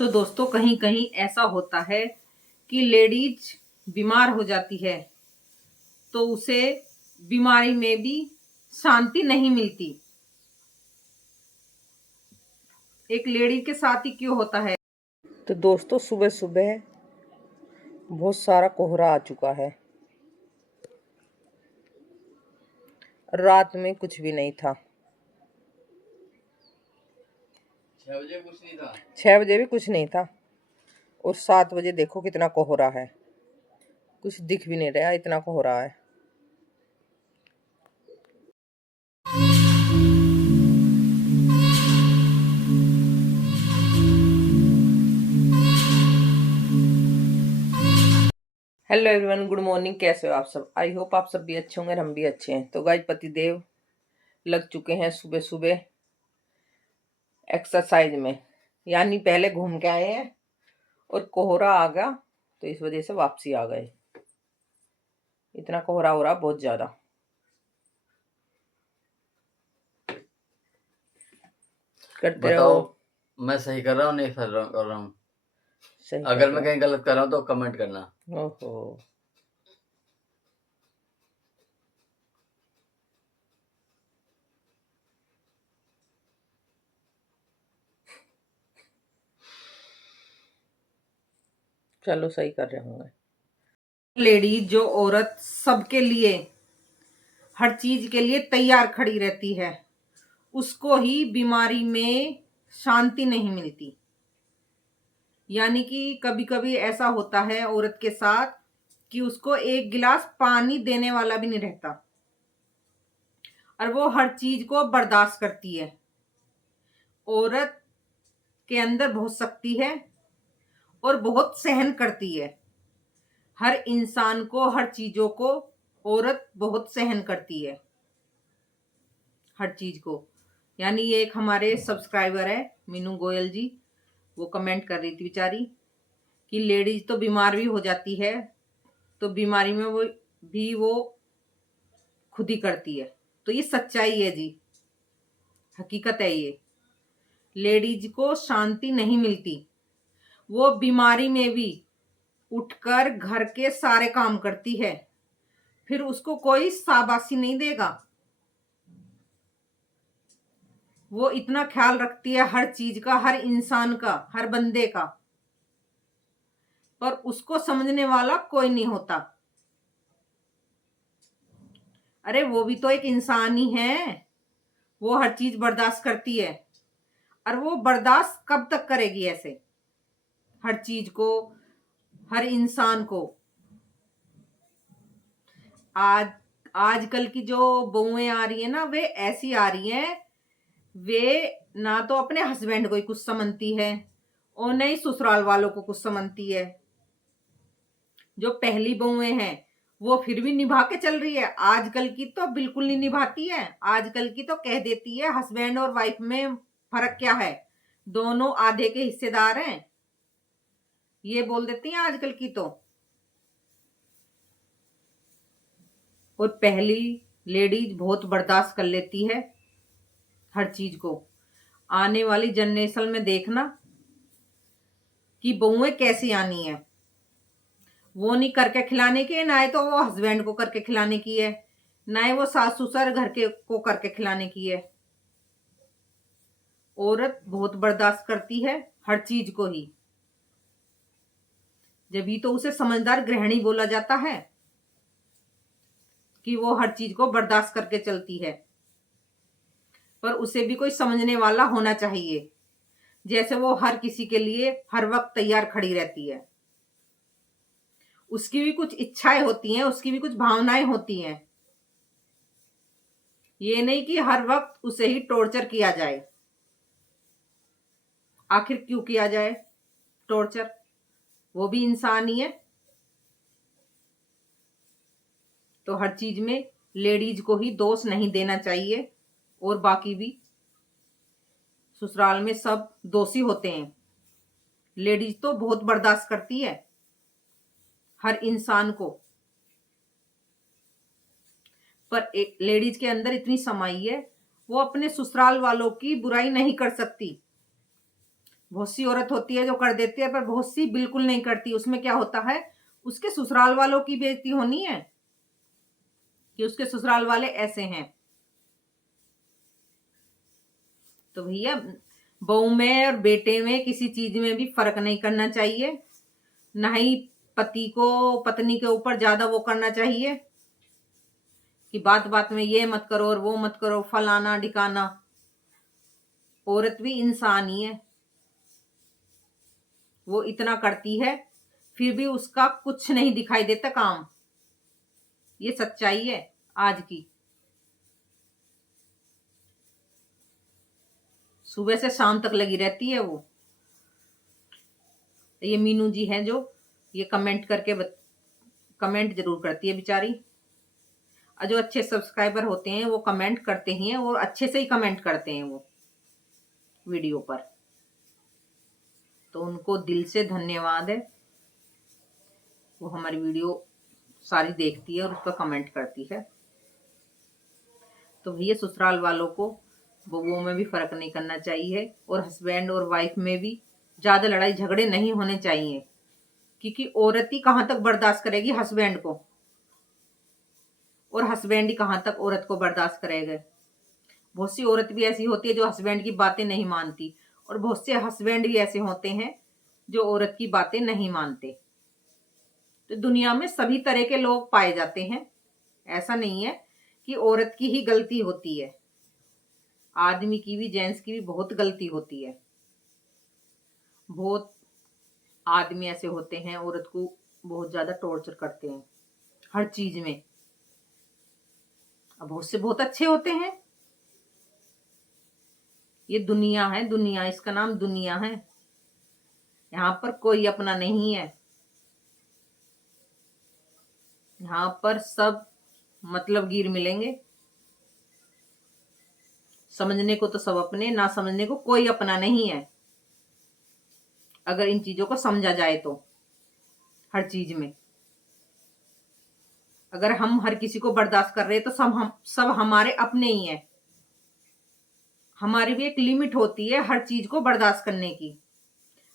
तो दोस्तों कहीं कहीं ऐसा होता है कि लेडीज बीमार हो जाती है तो उसे बीमारी में भी शांति नहीं मिलती। एक लेडी के साथ ही क्यों होता है? तो दोस्तों सुबह सुबह बहुत सारा कोहरा आ चुका है। रात में कुछ भी नहीं था, 6 बजे भी कुछ नहीं था और 7 बजे देखो कितना कोहरा है। कुछ दिख भी नहीं रहा, इतना कोहरा है। Hello everyone, good morning. कैसे हो आप सब? आई होप आप सब भी अच्छे होंगे, हम भी अच्छे हैं। तो गाइस पतिदेव लग चुके हैं सुबह सुबह एक्सरसाइज में, यानी पहले घूम के आए हैं और कोहरा आ गया तो इस वजह से वापसी आ गए। इतना कोहरा हो रहा बहुत ज्यादा। करते रहो। बताओ मैं सही कर रहा हूँ नहीं कर रहा हूँ। सही अगर मैं कहीं गलत कर रहा हूँ तो कमेंट करना। ओहो, चलो सही कर रहे होंगे। लेडीज जो औरत सबके लिए हर चीज के लिए तैयार खड़ी रहती है उसको ही बीमारी में शांति नहीं मिलती। यानी कि कभी कभी ऐसा होता है औरत के साथ कि उसको एक गिलास पानी देने वाला भी नहीं रहता और वो हर चीज को बर्दाश्त करती है। औरत के अंदर बहुत शक्ति है और बहुत सहन करती है। हर इंसान को, हर चीजों को औरत बहुत सहन करती है, हर चीज को। यानी ये एक हमारे सब्सक्राइबर है मीनू गोयल जी, वो कमेंट कर रही थी बेचारी कि लेडीज तो बीमार भी हो जाती है तो बीमारी में वो खुद ही करती है। तो ये सच्चाई है जी, हकीकत है ये। लेडीज को शांति नहीं मिलती, वो बीमारी में भी उठकर घर के सारे काम करती है, फिर उसको कोई शाबाशी नहीं देगा। वो इतना ख्याल रखती है हर चीज का, हर इंसान का, हर बंदे का, पर उसको समझने वाला कोई नहीं होता। अरे वो भी तो एक इंसान ही है, वो हर चीज बर्दाश्त करती है। और वो बर्दाश्त कब तक करेगी ऐसे हर चीज को, हर इंसान को? आज आजकल की जो बहुएं आ रही है ना, वे ऐसी आ रही हैं, वे ना तो अपने हस्बैंड को ही कुछ समझती है और न ही ससुराल वालों को कुछ समझती है। जो पहली बहुएं हैं वो फिर भी निभा के चल रही है, आजकल की तो बिल्कुल नहीं निभाती है। आजकल की तो कह देती है हस्बैंड और वाइफ में फर्क क्या है, दोनों आधे के हिस्सेदार हैं, ये बोल देती हैं आजकल की तो। और पहली लेडीज बहुत बर्दाश्त कर लेती है हर चीज को। आने वाली जनरेशन में देखना कि बहुएं कैसी आनी है। वो नहीं करके खिलाने की, ना तो वो हस्बैंड को करके खिलाने की है, ना ही वो सास ससुर घर के को करके खिलाने की है। औरत बहुत बर्दाश्त करती है हर चीज को ही, जब तो उसे समझदार गृहिणी बोला जाता है कि वो हर चीज को बर्दाश्त करके चलती है। पर उसे भी कोई समझने वाला होना चाहिए, जैसे वो हर किसी के लिए हर वक्त तैयार खड़ी रहती है। उसकी भी कुछ इच्छाएं होती हैं, उसकी भी कुछ भावनाएं होती हैं। ये नहीं कि हर वक्त उसे ही टॉर्चर किया जाए। आखिर क्यों किया जाए टॉर्चर? वो भी इंसान ही है। तो हर चीज में लेडीज को ही दोष नहीं देना चाहिए, और बाकी भी ससुराल में सब दोषी होते हैं। लेडीज तो बहुत बर्दाश्त करती है हर इंसान को, पर एक लेडीज के अंदर इतनी समाई है, वो अपने ससुराल वालों की बुराई नहीं कर सकती, बहुत सी औरत होती है जो कर देती है, पर बहुत सी बिल्कुल नहीं करती। उसमें क्या होता है, उसके ससुराल वालों की बेइज्जती होनी है कि उसके ससुराल वाले ऐसे हैं। तो भैया, बहू में और बेटे में किसी चीज में भी फर्क नहीं करना चाहिए, ना ही पति को पत्नी के ऊपर ज्यादा वो करना चाहिए कि बात बात में ये मत करो और वो मत करो, फलाना ढिकाना। औरत भी इंसान ही है, वो इतना करती है फिर भी उसका कुछ नहीं दिखाई देता काम। ये सच्चाई है आज की। सुबह से शाम तक लगी रहती है वो। ये मीनू जी हैं जो ये कमेंट करके कमेंट जरूर करती है बेचारी। और जो अच्छे सब्सक्राइबर होते हैं वो कमेंट करते ही हैं, और अच्छे से ही कमेंट करते हैं वो वीडियो पर। तो उनको दिल से धन्यवाद है। वो हमारी वीडियो सारी देखती है और उस पर कमेंट करती है। तो भैया, ससुराल वालों को बहुओं में भी फर्क नहीं करना चाहिए, और हस्बैंड और वाइफ में भी ज्यादा लड़ाई झगड़े नहीं होने चाहिए, क्योंकि औरत ही कहां तक बर्दाश्त करेगी हस्बैंड को, और हस्बैंड ही कहां तक औरत को बर्दाश्त करेगा। बहुत सी औरत भी ऐसी होती है जो हस्बैंड की बातें नहीं मानती, और बहुत से हस्बैंड भी ऐसे होते हैं जो औरत की बातें नहीं मानते। तो दुनिया में सभी तरह के लोग पाए जाते हैं। ऐसा नहीं है कि औरत की ही गलती होती है, आदमी की भी, जेंट्स की भी बहुत गलती होती है। बहुत आदमी ऐसे होते हैं औरत को बहुत ज्यादा टॉर्चर करते हैं हर चीज में। अब बहुत से बहुत अच्छे होते हैं। ये दुनिया है, दुनिया, इसका नाम दुनिया है। यहाँ पर कोई अपना नहीं है। यहाँ पर सब मतलब गिर मिलेंगे। समझने को तो सब अपने, ना समझने को कोई अपना नहीं है। अगर इन चीजों को समझा जाए तो हर चीज में, अगर हम हर किसी को बर्दाश्त कर रहे हैं तो सब हमारे अपने ही हैं। हमारी भी एक लिमिट होती है हर चीज को बर्दाश्त करने की।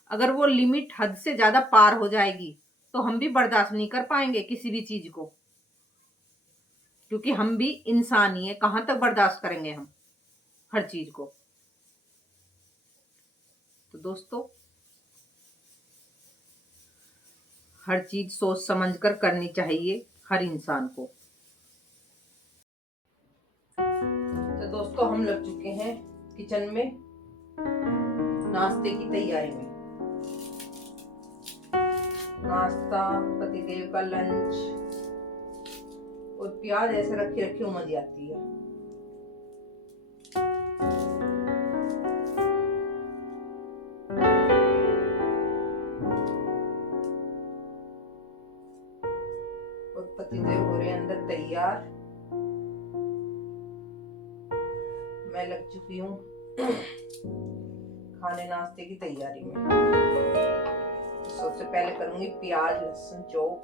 अगर वो लिमिट हद से ज्यादा पार हो जाएगी तो हम भी बर्दाश्त नहीं कर पाएंगे किसी भी चीज को, क्योंकि हम भी इंसान ही है। कहां तक बर्दाश्त करेंगे हम हर चीज को। तो दोस्तों, हर चीज सोच समझ कर करनी चाहिए हर इंसान को। तो दोस्तों, हम लग चुके हैं किचन में नाश्ते की तैयारी में। नाश्ता, पतिदेव का लंच, और प्याज ऐसे रखी रखी उमज आती है। और पतिदेव हो रहे अंदर तैयार। मैं लग चुकी हूँ खाने नाश्ते की तैयारी में। सबसे पहले करूंगी प्याज लहसुन चॉप।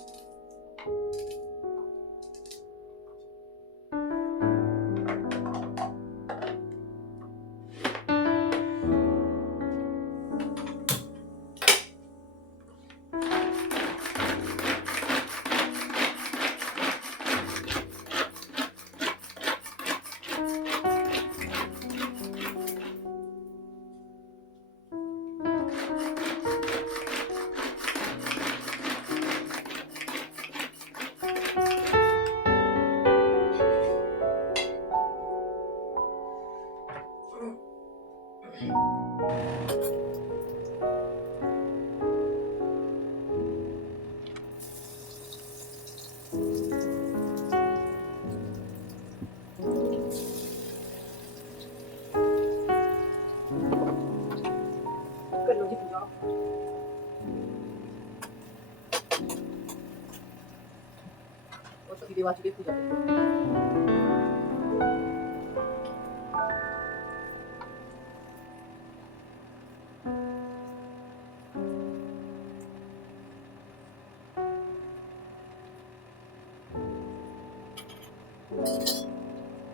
देवा चुके पूजा करते हैं।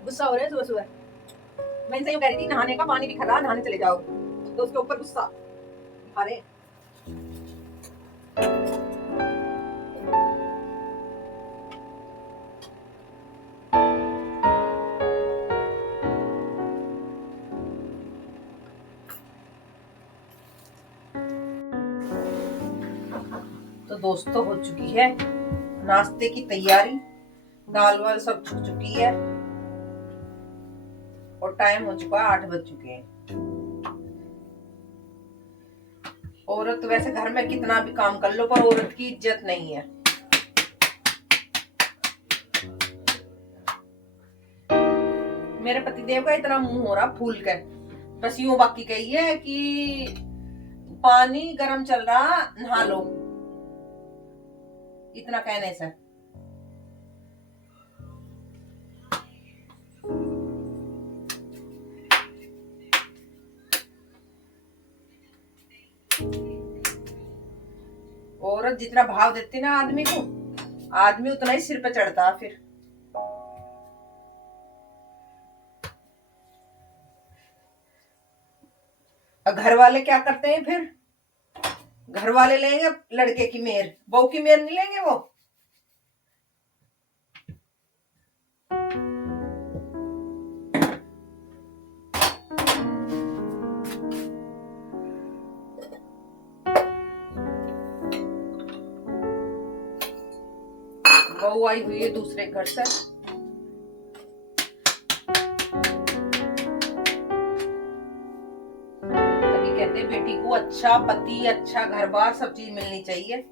गुस्सा हो रहा है सुबह सुबह। मैं इनसे यूं कह रही थी नहाने का पानी भी खरा, नहाने चले जाओ, तो उसके ऊपर गुस्सा। अरे तो दोस्तों हो चुकी है नाश्ते की तैयारी। दाल वाल सब छुक चुकी है और टाइम हो चुका है 8 बज चुके हैं। औरत वैसे घर में कितना भी काम कर लो पर औरत की इज्जत नहीं है। मेरे पतिदेव का इतना मुंह हो रहा फूल कर, बस यूं बाकी कही है कि पानी गर्म चल रहा नहा लो, इतना कहने से। औरत जितना भाव देती ना आदमी को, आदमी उतना ही सिर पे चढ़ता। फिर घर वाले क्या करते हैं, फिर घर वाले लेंगे लड़के की मेहर, बहू की मेहर नहीं लेंगे वो। बहू आई हुई है दूसरे घर से, तभी कहते हैं बेटी को अच्छा पति, अच्छा घर बार सब चीज मिलनी चाहिए।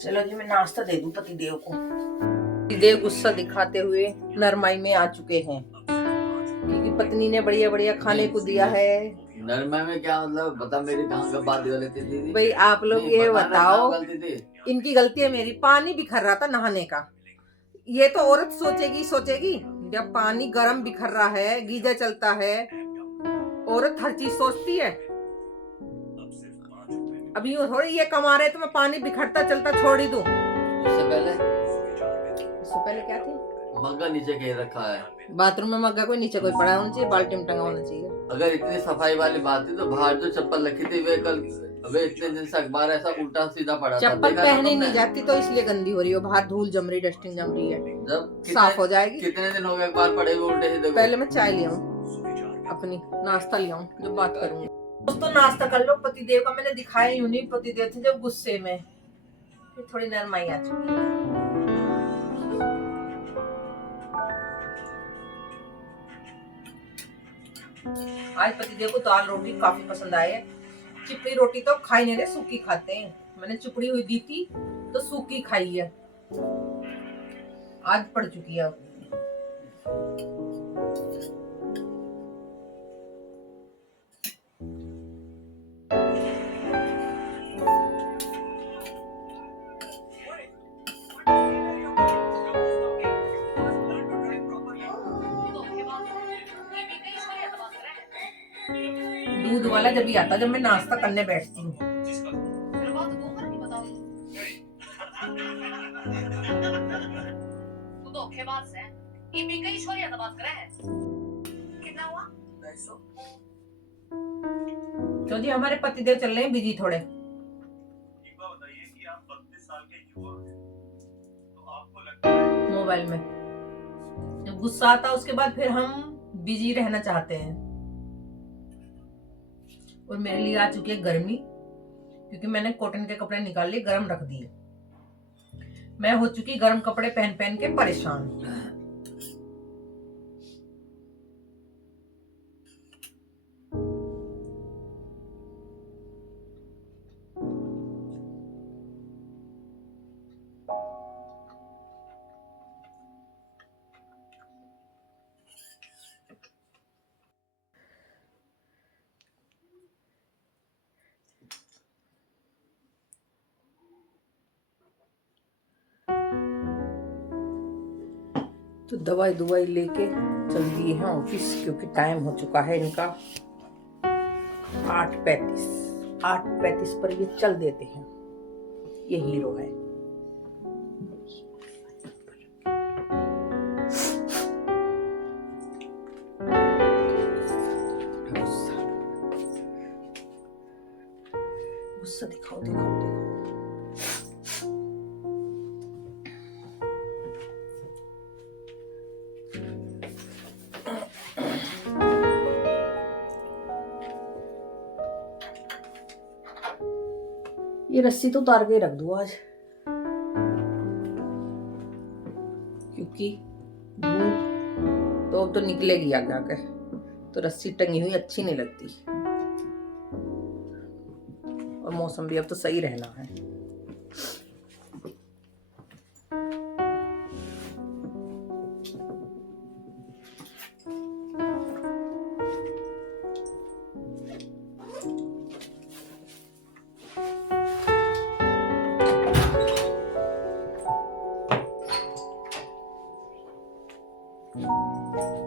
चलो जी मैं नाश्ता दे दूं पतिदेव को। पतिदेव गुस्सा दिखाते हुए नरमाई में आ चुके हैं क्योंकि पत्नी ने बढ़िया बढ़िया खाने को दिया है। नरमाई में क्या मतलब, बता मेरी कहाँ का बात गलती थी? भाई आप लोग नहीं, ये बताना बताओ, कहाँ गलती थी? इनकी गलती है मेरी। पानी बिखर रहा था नहाने का, ये तो औरत सोचेगी जब पानी गर्म बिखर रहा है, गीजर चलता है, औरत हर चीज सोचती है। अभी यूं थोड़ी ये कमा रहे तो मैं पानी बिखरता चलता छोड़ ही दूं। उससे पहले क्या थी? मग्गा नीचे कहीं रखा है बाथरूम में, मग्गा कोई नीचे कोई पड़ा होना चाहिए, बाल्टी में टंगा होना चाहिए। अगर इतनी सफाई वाली बात थी तो बाहर जो चप्पल रखी थी वे इतने दिन से अखबार ऐसा उल्टा सीधा पड़ा था। चप्पल पहनी नहीं जाती तो इसलिए गंदी हो रही है, बाहर धूल जम रही, डस्टिंग जम रही है, जब साफ हो जाएगी। कितने दिन हो गए अखबार पड़े हुए उल्टे सीधे? पहले मैं चाय ले आऊं, अपनी नाश्ता ले आऊं, जब बात करूंगी। दोस्तों नाश्ता कर लो। पतिदेव का मैंने दिखाया ही नहीं, पतिदेव थे जब गुस्से में, फिर थोड़ी नरमाई आ चुकी है। आज पतिदेव को दाल रोटी काफी पसंद आए है। चिपड़ी रोटी तो खाई नहीं रहे, सूखी खाते हैं। मैंने चिपड़ी हुई दी थी तो सूखी खाई है, आज पड़ चुकी है। दूध वाला जब भी आता जब मैं नाश्ता करने बैठती हूँ। तो जी हमारे पतिदेव चल रहे हैं बिजी थोड़े। बताइए कि आप 32 साल के युवा हैं, तो आपको लगता है मोबाइल में जब गुस्सा आता उसके बाद फिर हम बिजी रहना चाहते हैं। और मेरे लिए आ चुकी है गर्मी, क्योंकि मैंने कॉटन के कपड़े निकाल लिए, गर्म रख दिए। मैं हो चुकी गर्म कपड़े पहन पहन के परेशान। तो दवाई लेके चल दिए हैं ऑफिस, क्योंकि टाइम हो चुका है इनका। 8:35 पर ये चल देते हैं। ये हीरो है। गुस्सा दिखाओ दिखाओ दिखाओ। ये रस्सी तो उतार के रख दूँ आज, क्योंकि धूप तो अब तो निकलेगी आगे आके, तो रस्सी टंगी हुई अच्छी नहीं लगती। और मौसम भी अब तो सही रहना है।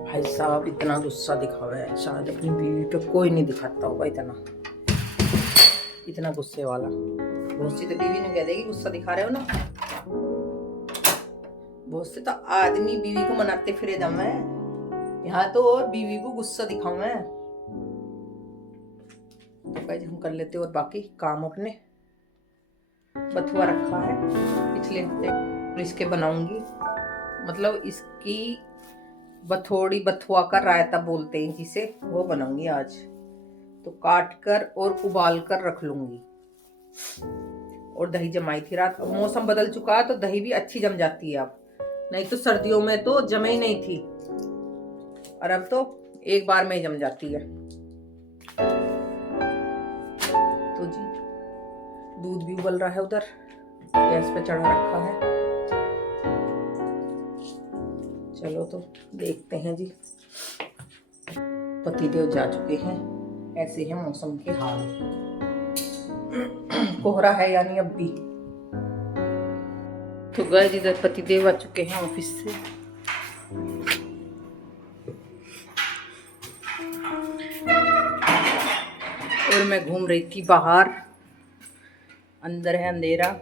भाई साहब इतना गुस्सा दिखावा है, शायद अपनी बीवी पे कोई नहीं दिखाता होगा इतना गुस्से वाला। बहुत सी तो बीवी ने कह देगी गुस्सा दिखा रहे हो ना। बहुत से तो आदमी बीवी को मनाते फिरे दम है, यहाँ तो और बीवी को गुस्सा दिखाऊं मैं। तो गाइस हम कर लेते और बाकी काम अपने। बथुआ रखा है पिछले हफ्ते, और इसके बनाऊंगी, मतलब इसकी बथोड़ी, बथुआ का रायता बोलते हैं जिसे, वो बनाऊंगी आज। तो काट कर और उबाल कर रख लूंगी। और दही जमाई थी रात। अब मौसम बदल चुका है तो दही भी अच्छी जम जाती है अब, नहीं तो सर्दियों में तो जमे ही नहीं थी, और अब तो एक बार में ही जम जाती है। तो जी दूध भी उबल रहा है, उधर गैस पे चढ़ा रखा है। चलो तो देखते हैं जी। पतिदेव जा चुके हैं। ऐसे है मौसम के हाल। कोहरा है यानी अब भी। तो गाइस इधर पतिदेव आ चुके हैं ऑफिस से। और मैं घूम रही थी बाहर, अंदर है अंधेरा।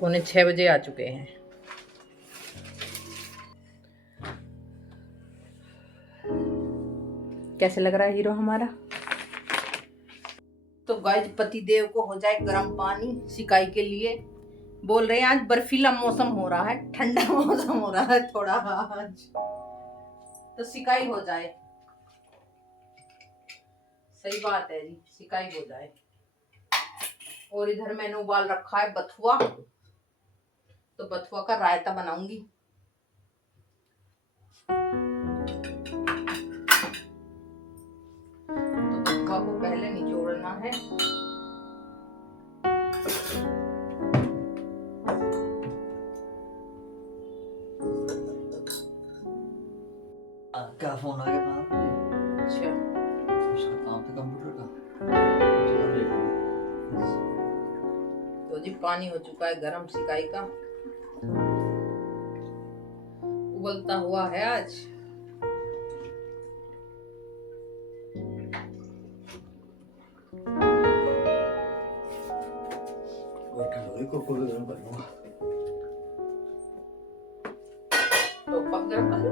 पौने 6 बजे आ चुके हैं। कैसे लग रहा है हीरो हमारा? तो गाइस पतिदेव को हो जाए गर्म पानी सिकाई के लिए। बोल रहे हैं आज बर्फीला मौसम हो रहा है, ठंडा मौसम हो रहा है थोड़ा आज, तो सिकाई हो जाए। सही बात है जी, सिकाई हो जाए। और इधर मैंने उबाल रखा है बथुआ, तो बथुआ का रायता बनाऊंगी। तो बथुआ को पहले निचोड़ना है। क्या फोन आ गया? अच्छा, उसका काम था कंप्यूटर का। तो जी पानी हो चुका है गरम सिकाई का, उबलता हुआ है आज। तो पक गरम कर लो।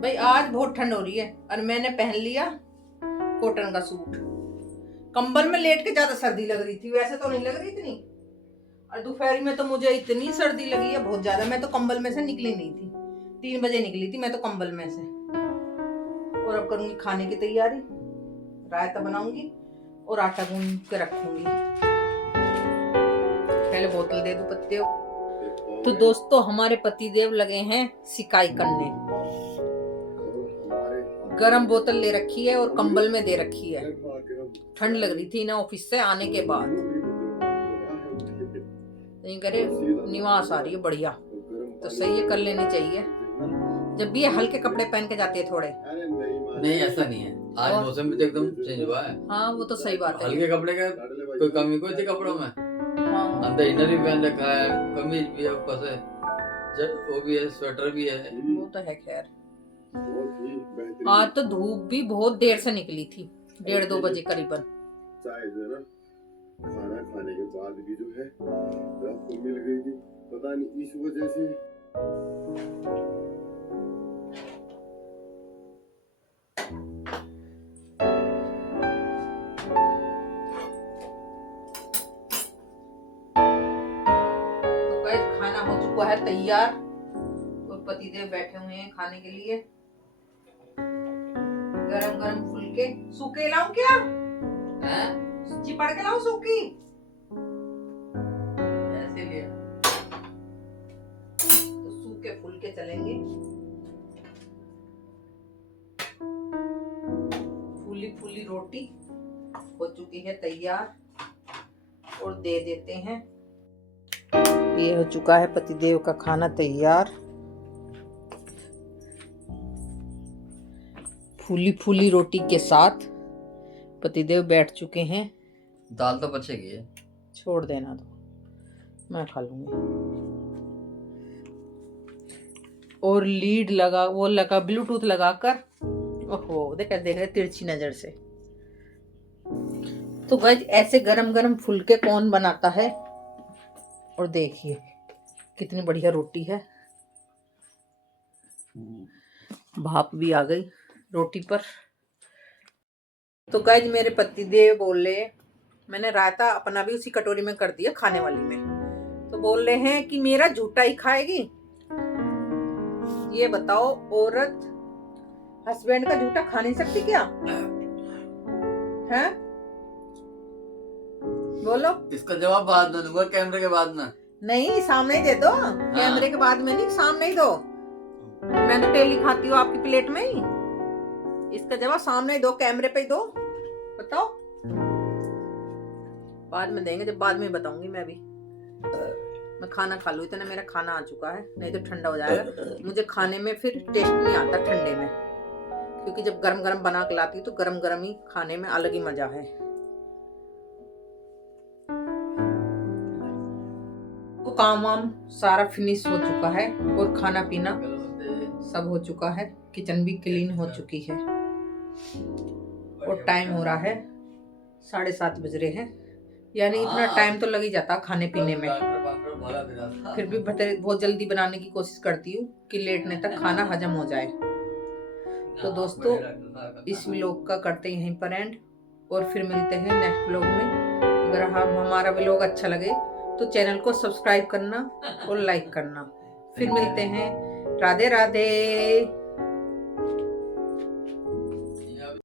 भाई आज बहुत ठंड हो रही है और मैंने पहन लिया कॉटन का सूट। कंबल में लेट के ज्यादा सर्दी लग रही थी, वैसे तो नहीं लग रही इतनी। और दोपहर में तो मुझे इतनी सर्दी लगी है बहुत ज्यादा, मैं तो कंबल में से निकली नहीं थी। 3 बजे निकली थी मैं तो कंबल में से। और अब करूंगी खाने की तैयारी, रायता बनाऊंगी और आटा गूंद के रखूंगी। पहले बोतल दे दूं पतिदेव। तो दोस्तों हमारे पतिदेव लगे हैं सिकाई करने। गरम बोतल ले रखी है और कंबल में दे रखी है। ठंड लग रही थी ना ऑफिस से आने के बाद, नहीं करे निवास आ रही है बढ़िया। तो सही है, कर लेनी चाहिए। जब भी ये हल्के कपड़े पहन के जाते हैं थोड़े। नहीं ऐसा नहीं है, आज और- मौसम भी तो एकदम चेंज हुआ है। हाँ वो तो सही बात है। हल्के कपड़े का कोई कमी कोई थी कपड़ों में। हाँ अंदर इनर भी पहन रखा है, कमीज भी है, ऊपर से वो भी है, स्वेटर भी है। वो तो है खैर। आज तो धूप भी बहुत देर से निकली थी, 1:30-2 बजे करीबन। चाय जो है ना खाना खाने के बाद भी जो है रात को मिल गई थी, पता नहीं इस वजह से। तो गाइस खाना हो चुका है तैयार और पतिदेव बैठे हुए हैं खाने के लिए। गरम गरम फुलके सूखे लाऊं क्या? हैं? चिपड़ के लाऊं सूखी? ऐसे लिया। तो सूखे फुलके चलेंगे। फूली फूली रोटी हो चुकी है तैयार और दे देते हैं। ये हो चुका है पतिदेव का खाना तैयार। फूली फूली रोटी के साथ पतिदेव बैठ चुके हैं। दाल तो बचेगी है। छोड़ देना तो मैं खा लूंगी। और लीड लगा वो लगा ब्लूटूथ लगाकर। ओहो देख रहे तिरछी नजर से। तो गाइस ऐसे गरम गरम फुलके कौन बनाता है? और देखिए कितनी बढ़िया रोटी है। भाप भी आ गई रोटी पर। तो गाइस मेरे पतिदेव बोले, मैंने रायता अपना भी उसी कटोरी में कर दिया खाने वाली में। तो बोल रहे हैं कि मेरा झूठा ही खाएगी। ये बताओ औरत हस्बैंड का झूठा खा नहीं सकती क्या? हैं? बोलो। इसका जवाब बाद में दूंगा, कैमरे के बाद में। नहीं सामने ही दे दो, कैमरे के बाद में नहीं, सामने ही दो। मैं तो डेली खाती हूँ आपकी प्लेट में ही। इसका जवाब सामने ही दो, कैमरे पे ही दो। बताओ। बाद में देंगे, जब बाद में बताऊंगी मैं भी। मैं खाना खा लूँ, इतना मेरा खाना आ चुका है, नहीं तो ठंडा हो जाएगा। मुझे खाने में फिर टेस्ट नहीं आता ठंडे में, क्योंकि जब गरम गरम बना के लाती हूँ तो गरम गरम ही खाने में अलग ही मजा है। तो काम वाम सारा फिनिश हो चुका है और खाना पीना सब हो चुका है। किचन भी क्लीन हो चुकी है और टाइम हो रहा है 7:30 बज रहे हैं। यानी इतना टाइम तो लग ही जाता खाने पीने में। फिर भी बहुत जल्दी बनाने की कोशिश करती हूँ कि लेटने तक खाना हजम हो जाए। तो दोस्तों इस व्लॉग का करते हैं यहीं पर एंड और फिर मिलते हैं नेक्स्ट व्लॉग में। अगर हमारा व्लॉग अच्छा लगे तो चैनल को सब्सक्राइब करना और लाइक करना। फिर मिलते हैं। राधे राधे।